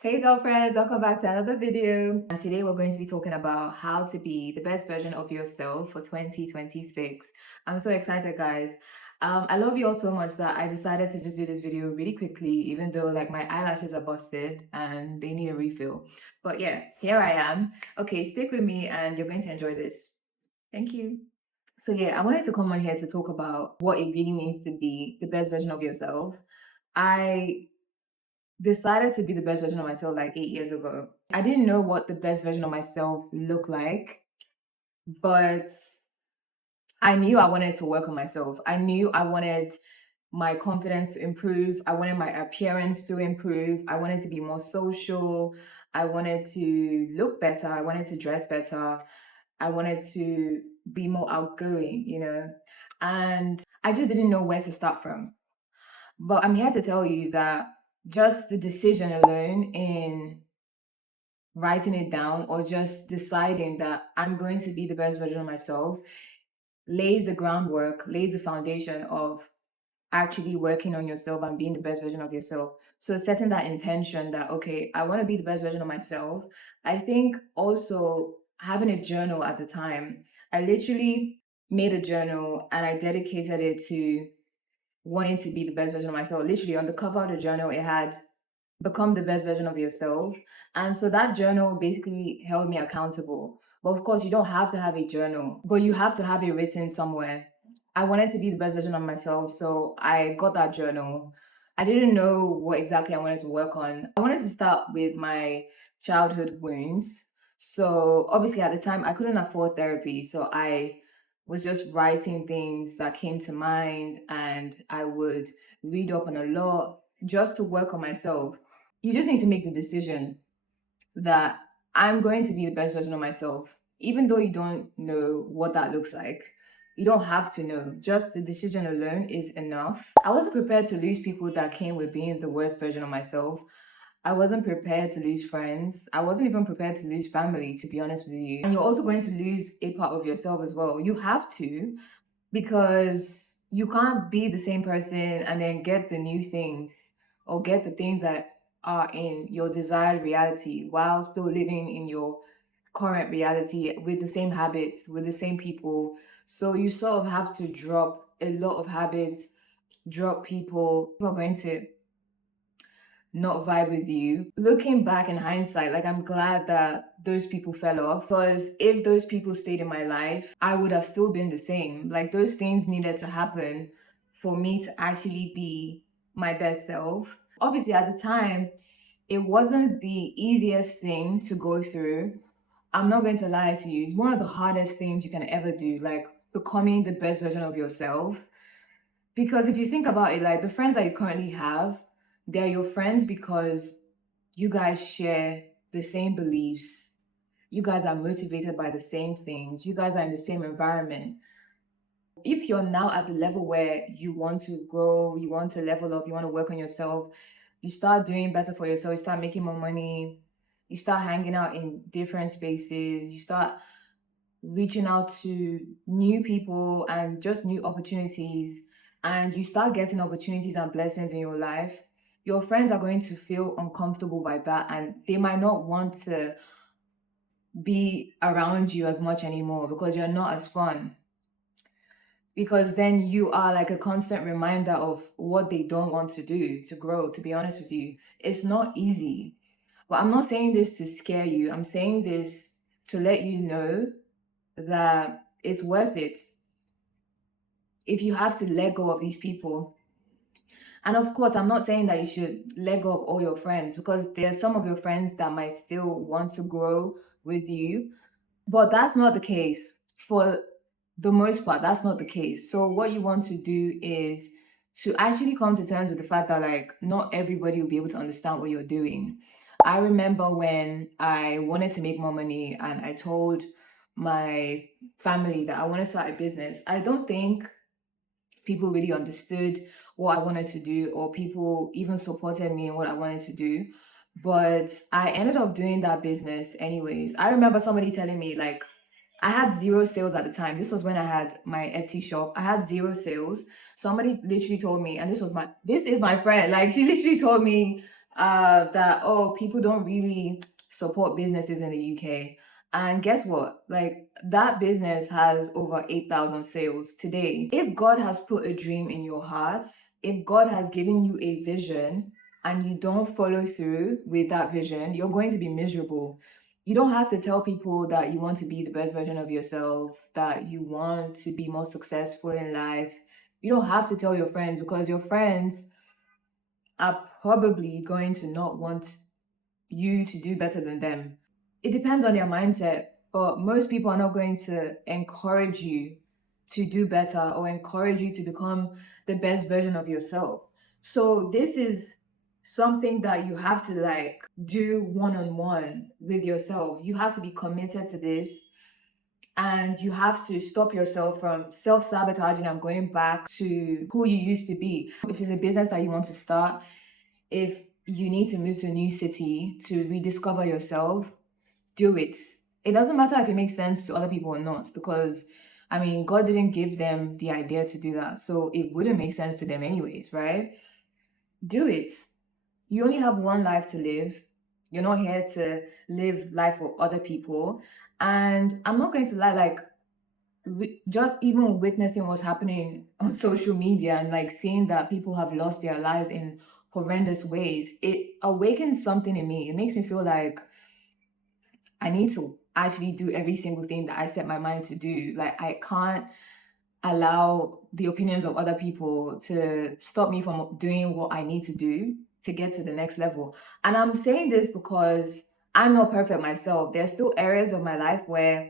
Hey girlfriends, welcome back to another video. And today we're going to be talking about how to be the best version of yourself for 2026. I'm so excited, guys. I love you all so much that I decided to just do this video really quickly, even though like my eyelashes are busted and they need a refill. But yeah, here I am. Okay, stick with me and you're going to enjoy this. Thank you. So yeah, I wanted to come on here to talk about what it really means to be the best version of yourself. I decided to be the best version of myself like 8 years ago. I didn't know what the best version of myself looked like, but I knew I wanted to work on myself. I knew I wanted my confidence to improve. I wanted my appearance to improve. I wanted to be more social. I wanted to look better. I wanted to dress better. I wanted to be more outgoing. And I just didn't know where to start from. But I'm here to tell you that just the decision alone in writing it down or just deciding that I'm going to be the best version of myself lays the groundwork, lays the foundation of actually working on yourself and being the best version of yourself. So setting that intention that, okay, I want to be the best version of myself. I think also having a journal at the time, I literally made a journal and I dedicated it to wanting to be the best version of myself. Literally on the cover of the journal, it had become the best version of yourself. And so that journal basically held me accountable. But of course, you don't have to have a journal, but you have to have it written somewhere. I wanted to be the best version of myself, so I got that journal. I didn't know what exactly I wanted to work on. I wanted to start with my childhood wounds. So obviously at the time I couldn't afford therapy, so I was just writing things that came to mind and I would read up on a lot just to work on myself. You just need to make the decision that I'm going to be the best version of myself, even though you don't know what that looks like. You don't have to know. Just the decision alone is enough. I wasn't prepared to lose people that came with being the worst version of myself. I wasn't prepared to lose friends. I wasn't even prepared to lose family, to be honest with you. And you're also going to lose a part of yourself as well. You have to, because you can't be the same person and then get the new things or get the things that are in your desired reality while still living in your current reality with the same habits, with the same people. So you sort of have to drop a lot of habits, drop people who are going to not vibe with you. Looking back in hindsight, like I'm glad that those people fell off, because if those people stayed in my life, I would have still been the same. Like those things needed to happen for me to actually be my best self. Obviously, at the time, it wasn't the easiest thing to go through. I'm not going to lie to you. It's one of the hardest things you can ever do, like becoming the best version of yourself. Because if you think about it, like the friends that you currently have, they're your friends because you guys share the same beliefs. You guys are motivated by the same things. You guys are in the same environment. If you're now at the level where you want to grow, you want to level up, you want to work on yourself, you start doing better for yourself, you start making more money, you start hanging out in different spaces, you start reaching out to new people and just new opportunities, and you start getting opportunities and blessings in your life, your friends are going to feel uncomfortable by that and they might not want to be around you as much anymore because you're not as fun. Because then you are like a constant reminder of what they don't want to do to grow, to be honest with you. It's not easy. But I'm not saying this to scare you. I'm saying this to let you know that it's worth it if you have to let go of these people. And of course, I'm not saying that you should let go of all your friends because there are some of your friends that might still want to grow with you, but that's not the case. For the most part, that's not the case. So, what you want to do is to actually come to terms with the fact that, like, not everybody will be able to understand what you're doing. I remember when I wanted to make more money and I told my family that I want to start a business. I don't think people really understood what I wanted to do, or people even supported me in what I wanted to do. But I ended up doing that business anyways. I remember somebody telling me, like, I had zero sales at the time. This was when I had my Etsy shop. I had zero sales. Somebody literally told me, and this is my friend. Like she literally told me, that, oh, people don't really support businesses in the UK. And guess what? Like, that business has over 8,000 sales today. If God has put a dream in your heart, if God has given you a vision and you don't follow through with that vision, you're going to be miserable. You don't have to tell people that you want to be the best version of yourself, that you want to be more successful in life. You don't have to tell your friends, because your friends are probably going to not want you to do better than them. It depends on their mindset, but most people are not going to encourage you to do better or encourage you to become the best version of yourself. So this is something that you have to like do one on one with yourself. You have to be committed to this, and you have to stop yourself from self-sabotaging and going back to who you used to be. If it's a business that you want to start, if you need to move to a new city to rediscover yourself, do it. It doesn't matter if it makes sense to other people or not, because I mean, God didn't give them the idea to do that. So it wouldn't make sense to them anyways, right? Do it. You only have one life to live. You're not here to live life for other people. And I'm not going to lie, like, just even witnessing what's happening on social media and like seeing that people have lost their lives in horrendous ways, it awakens something in me. It makes me feel like I need to actually do every single thing that I set my mind to do. Like, I can't allow the opinions of other people to stop me from doing what I need to do to get to the next level. And I'm saying this because I'm not perfect myself. There's still areas of my life where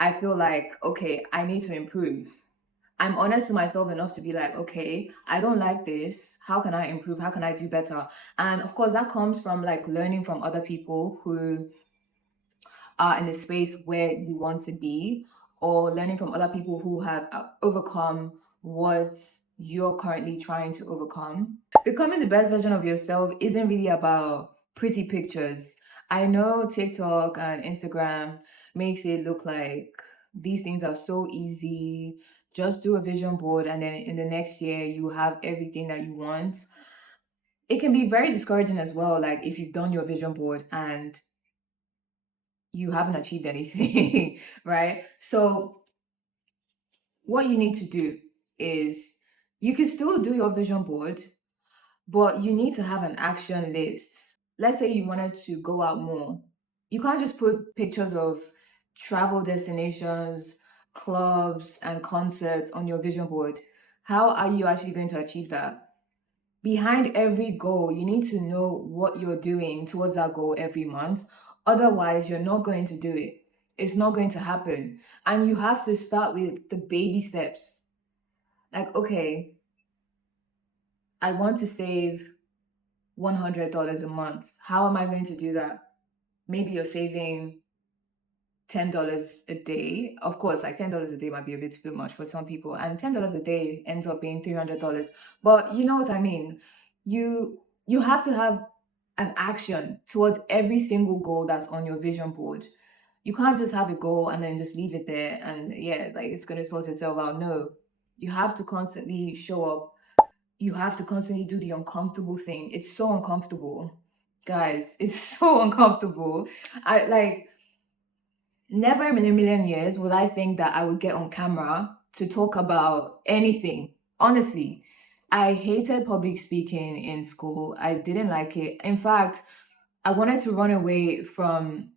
I feel like, okay, I need to improve. I'm honest to myself enough to be like, okay, I don't like this. How can I improve? How can I do better? And of course, that comes from like learning from other people who are in a space where you want to be, or learning from other people who have overcome what you're currently trying to overcome. Becoming the best version of yourself isn't really about pretty pictures. I know TikTok and Instagram makes it look like these things are so easy. Just do a vision board, and then in the next year, you have everything that you want. It can be very discouraging as well, like if you've done your vision board and you haven't achieved anything, right? So, what you need to do is you can still do your vision board, but you need to have an action list. Let's say you wanted to go out more. You can't just put pictures of travel destinations, clubs, and concerts on your vision board. How are you actually going to achieve that? Behind every goal, you need to know what you're doing towards that goal every month. Otherwise, you're not going to do it. It's not going to happen. And you have to start with the baby steps. Like, okay, I want to save $100 a month. How am I going to do that? Maybe you're saving $10 a day. Of course, like $10 a day might be a bit too much for some people, and $10 a day ends up being $300. But you know what I mean. You have to have an action towards every single goal that's on your vision board. You can't just have a goal and then just leave it there and yeah, like it's gonna sort itself out. No, you have to constantly show up. You have to constantly do the uncomfortable thing. It's so uncomfortable, guys. It's so uncomfortable. I like Never in a million years would I think that I would get on camera to talk about anything. Honestly, I hated public speaking in school. I didn't like it. In fact, I wanted to run away from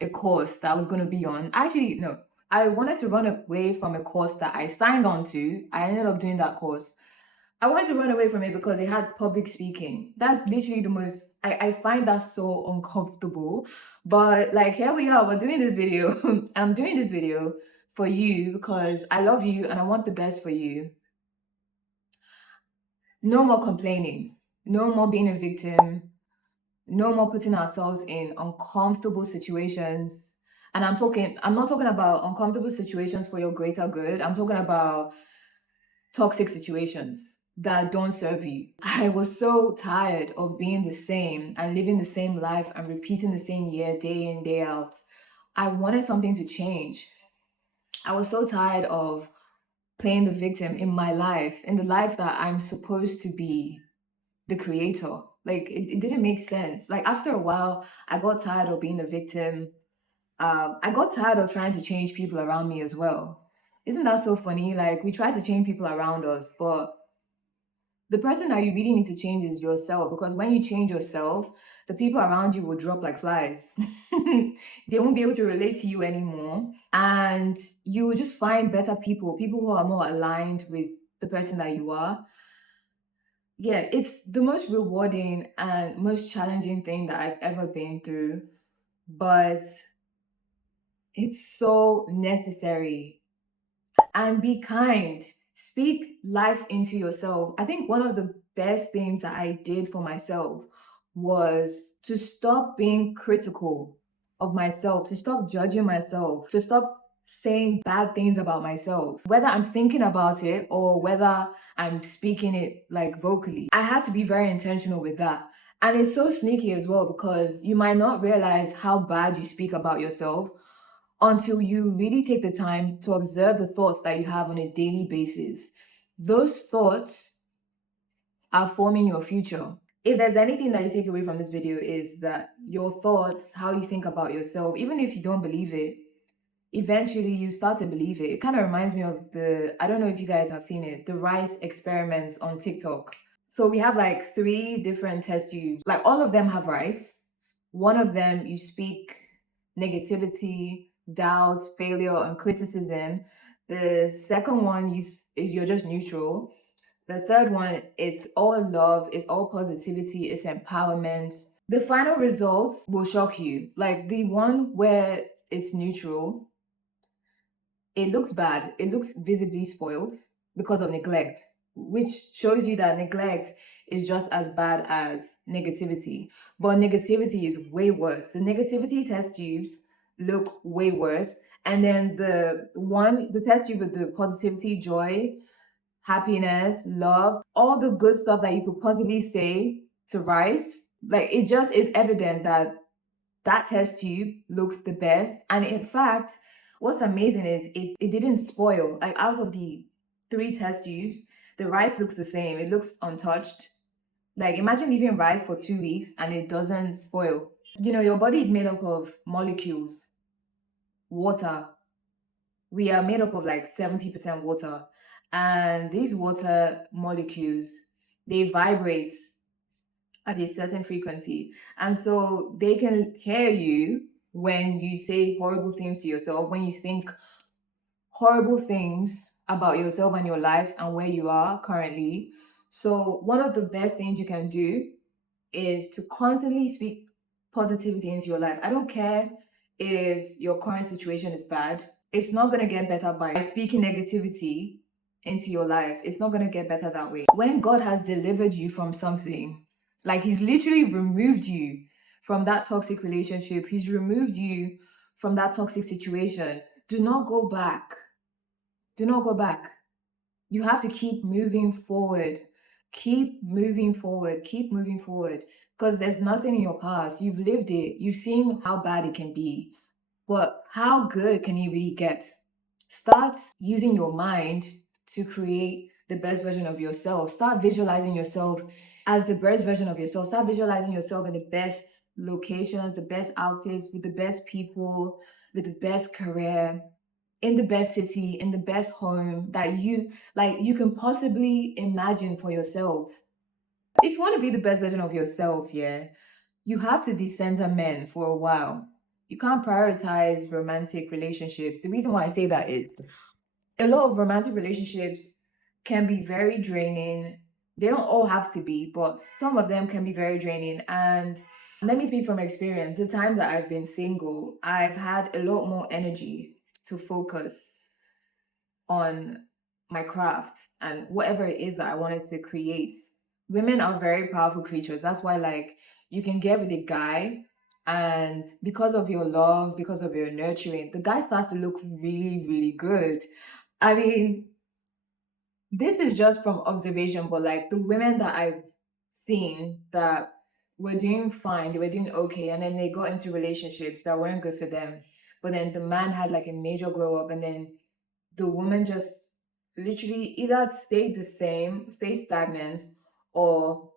a course that I was going to be on. Actually, no, I wanted to run away from a course that I signed on to. I ended up doing that course. I wanted to run away from it because it had public speaking. That's literally the most, I find that so uncomfortable. But like, here we are, we're doing this video. I'm doing this video for you because I love you and I want the best for you. No more complaining, no more being a victim, no more putting ourselves in uncomfortable situations. And I'm not talking about uncomfortable situations for your greater good. I'm talking about toxic situations that don't serve you. I was so tired of being the same and living the same life and repeating the same year day in, day out. I wanted something to change. I was so tired of playing the victim in my life, in the life that I'm supposed to be the creator. Like it didn't make sense. Like after a while, I got tired of being the victim. I got tired of trying to change people around me as well. Isn't that so funny? Like we try to change people around us, but the person that you really need to change is yourself, because when you change yourself, the people around you will drop like flies. They won't be able to relate to you anymore. And you will just find better people, people who are more aligned with the person that you are. Yeah, it's the most rewarding and most challenging thing that I've ever been through, but it's so necessary. And be kind. Speak life into yourself. I think one of the best things that I did for myself was to stop being critical of myself, to stop judging myself, to stop saying bad things about myself, whether I'm thinking about it or whether I'm speaking it like vocally. I had to be very intentional with that. And it's so sneaky as well, because you might not realize how bad you speak about yourself until you really take the time to observe the thoughts that you have on a daily basis. Those thoughts are forming your future. If there's anything that you take away from this video, is that your thoughts, how you think about yourself, even if you don't believe it, eventually you start to believe it. It kind of reminds me of I don't know if you guys have seen it, the rice experiments on TikTok. So we have like three different test tubes, like all of them have rice. One of them you speak negativity, doubt, failure, and criticism. The second one is you're just neutral. The third one, it's all love, it's all positivity, it's empowerment. The final results will shock you. Like the one where it's neutral, it looks bad. It looks visibly spoiled because of neglect, which shows you that neglect is just as bad as negativity. But negativity is way worse. The negativity test tubes look way worse. And then the test tube with the positivity, joy, happiness, love, all the good stuff that you could possibly say to rice, like it just is evident that that test tube looks the best. And in fact, what's amazing is it didn't spoil. Like out of the three test tubes, the rice looks the same. It looks untouched. Like imagine leaving rice for 2 weeks and it doesn't spoil. You know, your body is made up of molecules, water. We are made up of like 70% water. And these water molecules, they vibrate at a certain frequency. And so they can hear you when you say horrible things to yourself, when you think horrible things about yourself and your life and where you are currently. So, one of the best things you can do is to constantly speak positivity into your life. I don't care if your current situation is bad, it's not going to get better by speaking negativity into your life. It's not going to get better that way. When God has delivered you from something, like He's literally removed you from that toxic relationship, He's removed you from that toxic situation, do not go back. Do not go back. You have to keep moving forward. Keep moving forward. Keep moving forward. Because there's nothing in your past. You've lived it. You've seen how bad it can be. But how good can it really get? Start using your mind to create the best version of yourself. Start visualizing yourself as the best version of yourself. Start visualizing yourself in the best locations, the best outfits, with the best people, with the best career, in the best city, in the best home that you can possibly imagine for yourself. If you want to be the best version of yourself, yeah, you have to decenter men for a while. You can't prioritize romantic relationships. The reason why I say that is a lot of romantic relationships can be very draining. They don't all have to be, but some of them can be very draining. And let me speak from experience. The time that I've been single, I've had a lot more energy to focus on my craft and whatever it is that I wanted to create. Women are very powerful creatures. That's why, like, you can get with a guy, and because of your love, because of your nurturing, the guy starts to look really, really good. I mean, this is just from observation, but like the women that I've seen that were doing fine, they were doing okay, and then they got into relationships that weren't good for them. But then the man had like a major glow up, and then the woman just literally either stayed the same, stayed stagnant, or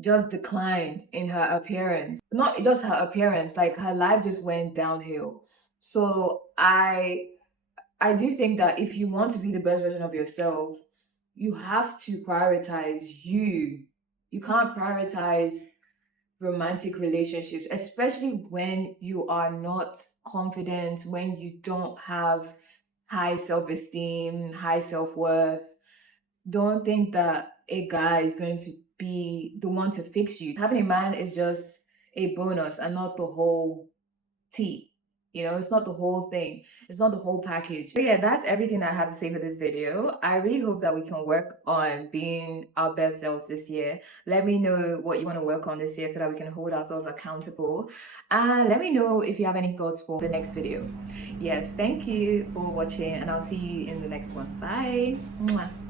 just declined in her appearance. Not just her appearance, like her life just went downhill. So I do think that if you want to be the best version of yourself, you have to prioritize you. You can't prioritize romantic relationships, especially when you are not confident, when you don't have high self esteem, high self worth. Don't think that a guy is going to be the one to fix you. Having a man is just a bonus and not the whole tea. You know, it's not the whole thing. It's not the whole package. But yeah, that's everything I have to say for this video. I really hope that we can work on being our best selves this year. Let me know what you want to work on this year so that we can hold ourselves accountable. And let me know if you have any thoughts for the next video. Yes, thank you for watching, and I'll see you in the next one. Bye. Mwah.